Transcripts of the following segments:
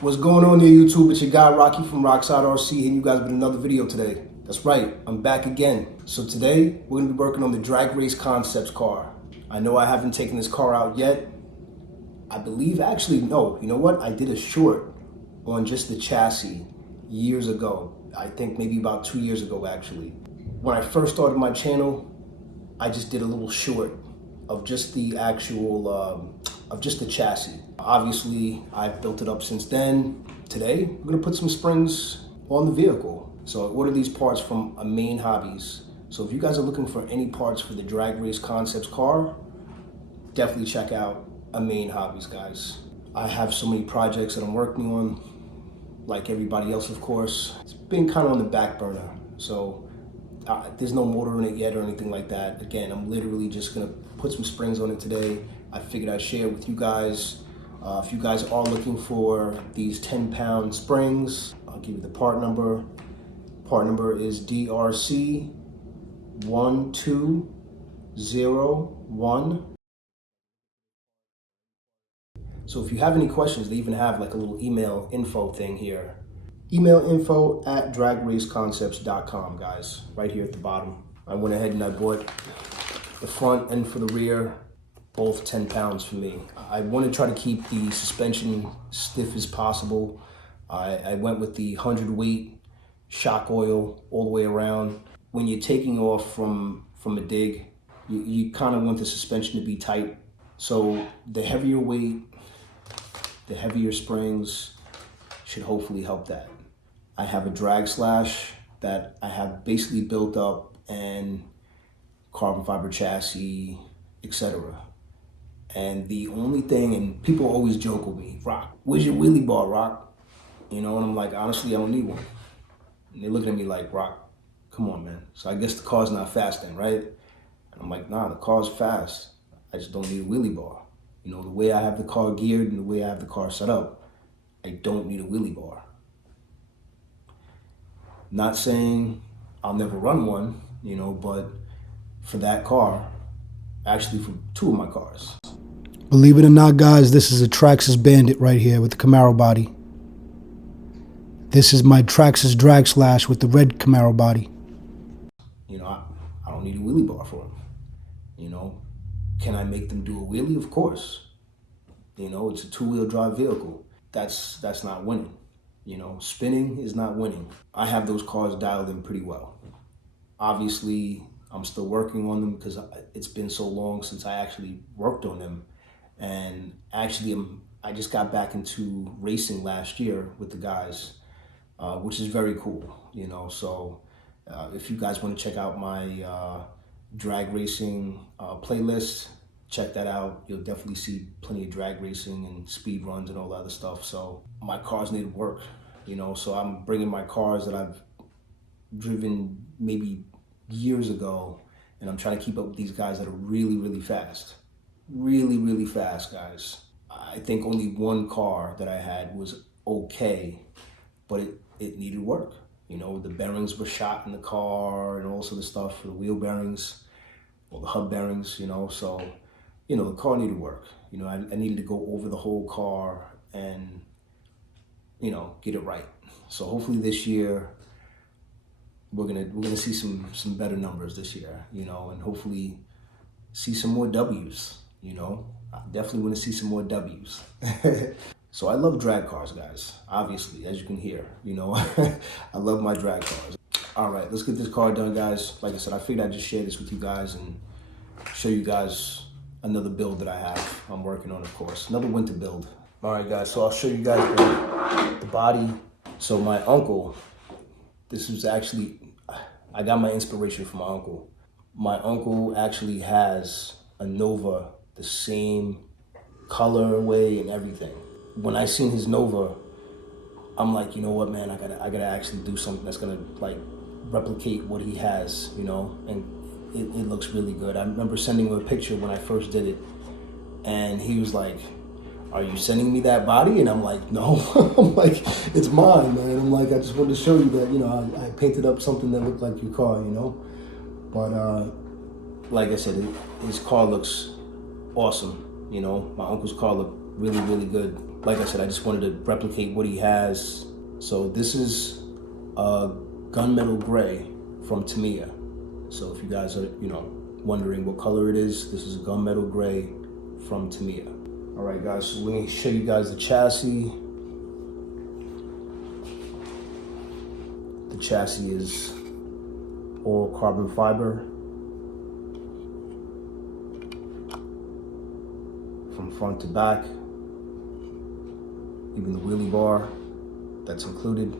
What's going on there, YouTube? It's your guy Rocky from Rockside RC hitting you guys with another video today. That's right, I'm back again. So today, we're gonna be working on the Dragrace Concepts car. I know I haven't taken this car out yet. I believe, actually, no, you know what? I did a short on just the chassis years ago. I think maybe about 2 years ago, actually. When I first started my channel, I just did a little short of just the actual, of just the chassis. Obviously, I've built it up since then. Today, we're gonna put some springs on the vehicle. So I ordered these parts from Main Hobbies. So if you guys are looking for any parts for the Dragrace Concepts car, definitely check out Main Hobbies, guys. I have so many projects that I'm working on, like everybody else, of course. It's been kind of on the back burner. So there's no motor in it yet or anything like that. Again, I'm literally just gonna put some springs on it today. I figured I'd share it with you guys. If you guys are looking for these 10-pound springs, I'll give you the part number. Part number is DRC 1201. So if you have any questions, they even have like a little email info thing here. Email info@dragraceconcepts.com, guys, right here at the bottom. I went ahead and I bought the front and for the rear, both 10 pounds for me. I want to try to keep the suspension stiff as possible. I went with the 100-weight shock oil all the way around. When you're taking off from a dig, you kind of want the suspension to be tight. So the heavier weight, the heavier springs should hopefully help that. I have a drag slash that I have basically built up and carbon fiber chassis, etc. And the only thing, and people always joke with me, Rock, where's your wheelie bar, Rock? You know, and I'm like, honestly, I don't need one. And they look at me like, Rock, come on, man. So I guess the car's not fast then, right? And I'm like, nah, the car's fast. I just don't need a wheelie bar. You know, the way I have the car geared and the way I have the car set up, I don't need a wheelie bar. Not saying I'll never run one, you know, but for that car, actually for two of my cars. Believe it or not, guys, this is a Traxxas Bandit right here with the Camaro body. This is my Traxxas Drag Slash with the red Camaro body. You know, I don't need a wheelie bar for them. You know, can I make them do a wheelie? Of course. You know, it's a two-wheel drive vehicle. That's not winning. You know, spinning is not winning. I have those cars dialed in pretty well. Obviously, I'm still working on them because it's been so long since I actually worked on them. And actually, I just got back into racing last year with the guys, which is very cool, you know. So if you guys want to check out my drag racing playlist, check that out. You'll definitely see plenty of drag racing and speed runs and all that other stuff. So my cars need work, you know, so I'm bringing my cars that I've driven maybe years ago, and I'm trying to keep up with these guys that are really, really fast. Really, really fast, guys. I think only one car that I had was okay, but it needed work. You know, the bearings were shot in the car and also the stuff for the wheel bearings or the hub bearings, you know, so, you know, the car needed work. You know, I needed to go over the whole car and, you know, get it right. So hopefully this year, we're gonna see some better numbers this year, you know, and hopefully see some more W's, you know. I definitely want to see some more W's. So I love drag cars, guys, obviously, as you can hear, you know. I love my drag cars. All right, let's get this car done, guys. Like I said, I figured I'd just share this with you guys and show you guys another build that I have. I'm working on, of course, another winter build. All right, guys, so I'll show you guys the body. So my uncle, this was actually, I got my inspiration from my uncle. My uncle actually has a Nova, the same colorway and everything. When I seen his Nova, I'm like, you know what, man, I gotta actually do something that's gonna like replicate what he has, you know, and it looks really good. I remember sending him a picture when I first did it, and he was like, are you sending me that body? And I'm like, no. I'm like, it's mine, man. I'm like, I just wanted to show you that, you know, I painted up something that looked like your car, you know. But like I said, his car looks awesome, you know. My uncle's car looked really, really good. like I said, I just wanted to replicate what he has. So this is gunmetal gray from Tamiya. So if you guys are, wondering what color it is, this is gunmetal gray from Tamiya. All right, guys, so let me show you guys the chassis. The chassis is all carbon fiber from front to back. Even the wheelie bar that's included.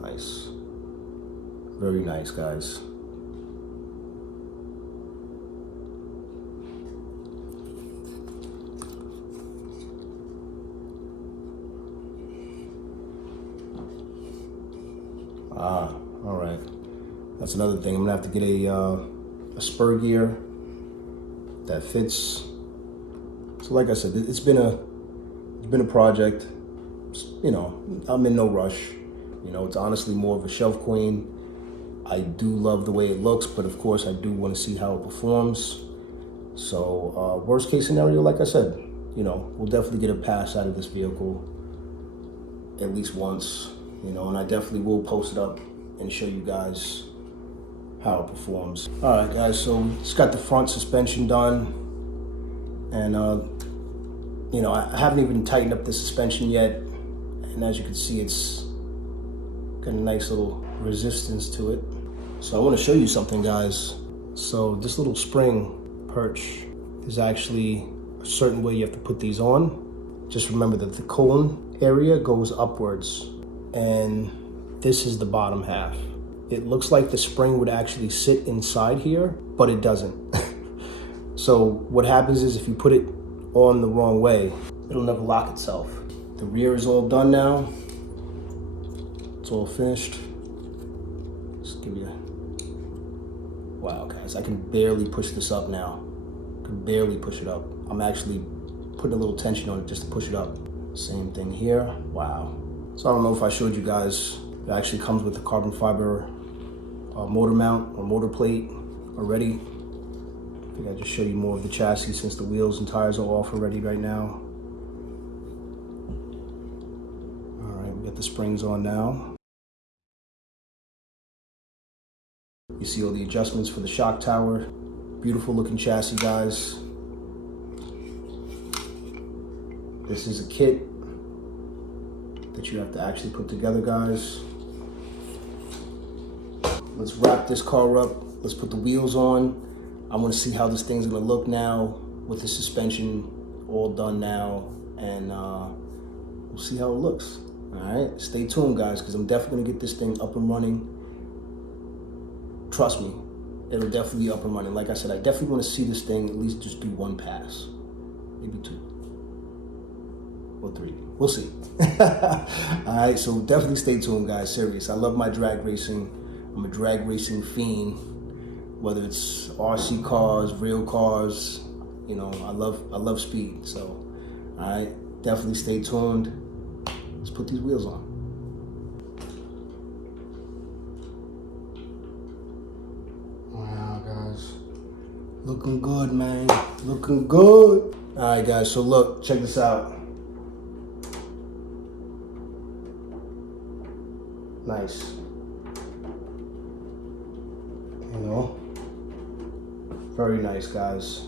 Nice. Very nice, guys. All right. That's another thing. I'm gonna have to get a spur gear that fits. So like I said, it's been a project. I'm in no rush. It's honestly more of a shelf queen. I do love the way it looks, but of course I do want to see how it performs. So worst case scenario, like I said, we'll definitely get a pass out of this vehicle at least once, and I definitely will post it up and show you guys how it performs. All right, guys, so it's got the front suspension done, and I haven't even tightened up the suspension yet, and as you can see, it's got a nice little resistance to it. So I want to show you something, guys. So this little spring perch is actually a certain way you have to put these on. Just remember that the cone area goes upwards, and this is the bottom half. It looks like the spring would actually sit inside here, but it doesn't. So what happens is if you put it on the wrong way, it'll never lock itself. The rear is all done now. It's all finished. Just give you wow, guys, I can barely push this up now. I can barely push it up. I'm actually putting a little tension on it just to push it up. Same thing here, wow. So I don't know if I showed you guys, it actually comes with the carbon fiber motor mount or motor plate already. I think I just show you more of the chassis since the wheels and tires are off already right now. All right, we got the springs on now. You see all the adjustments for the shock tower. Beautiful looking chassis, guys. This is a kit that you have to actually put together, guys. Let's wrap this car up. Let's put the wheels on. I want to see how this thing's gonna look now with the suspension all done now, and we'll see how it looks. All right, stay tuned, guys, because I'm definitely gonna get this thing up and running. Trust me, it'll definitely be up and running. Like I said, I definitely want to see this thing at least just do one pass, maybe two or three. We'll see. All right, so definitely stay tuned, guys. Serious. I love my drag racing. I'm a drag racing fiend. Whether it's RC cars, real cars, I love speed. So, all right, definitely stay tuned. Let's put these wheels on. Wow, guys, looking good, man. Looking good. All right, guys. So look, check this out. Nice. Very nice, guys.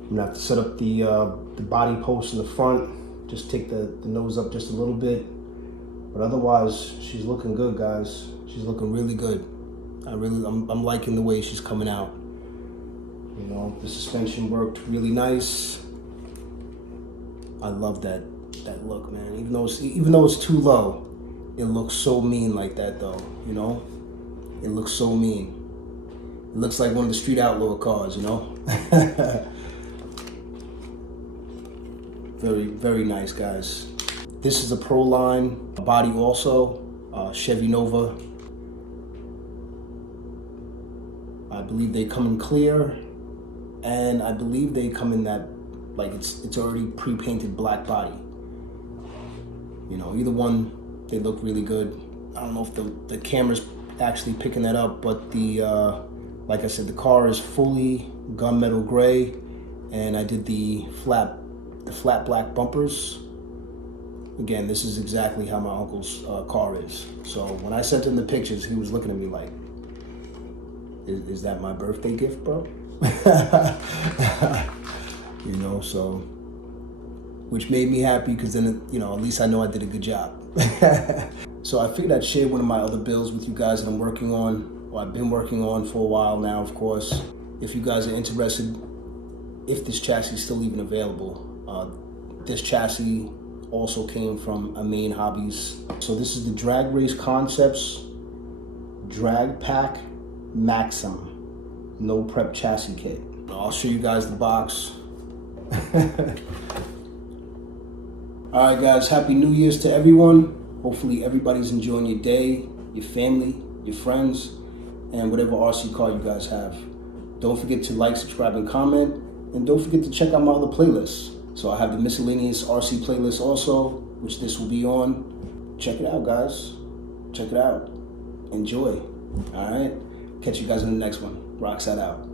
I'm gonna have to set up the body post in the front. Just take the nose up just a little bit. But otherwise, she's looking good, guys. She's looking really good. I'm liking the way she's coming out. The suspension worked really nice. I love that look, man. Even though it's too low, it looks so mean like that, though. It looks so mean. It looks like one of the street outlaw cars, Very, very nice, guys. This is a Pro Line body also, Chevy Nova. I believe they come in clear, and I believe they come in that, like it's already pre-painted black body. You know, either one, they look really good. I don't know if the camera's actually picking that up, but the like I said, the car is fully gunmetal gray, and I did the flat black bumpers. Again, this is exactly how my uncle's car is. So when I sent him the pictures, he was looking at me like, is that my birthday gift, bro? You know, so, which made me happy because then, you know, at least I know I did a good job. So I figured I'd share one of my other builds with you guys that I'm working on, or I've been working on for a while now, of course. If you guys are interested, if this chassis is still even available. This chassis also came from Main Hobbies. So this is the Dragrace Concepts Drag Pack Maxim No Prep Chassis Kit. I'll show you guys the box. All right, guys, Happy New Year's to everyone. Hopefully everybody's enjoying your day, your family, your friends, and whatever RC car you guys have. Don't forget to like, subscribe, and comment. And don't forget to check out my other playlists. So I have the miscellaneous RC playlist also, which this will be on. Check it out, guys. Check it out. Enjoy. All right. Catch you guys in the next one. Rockside out.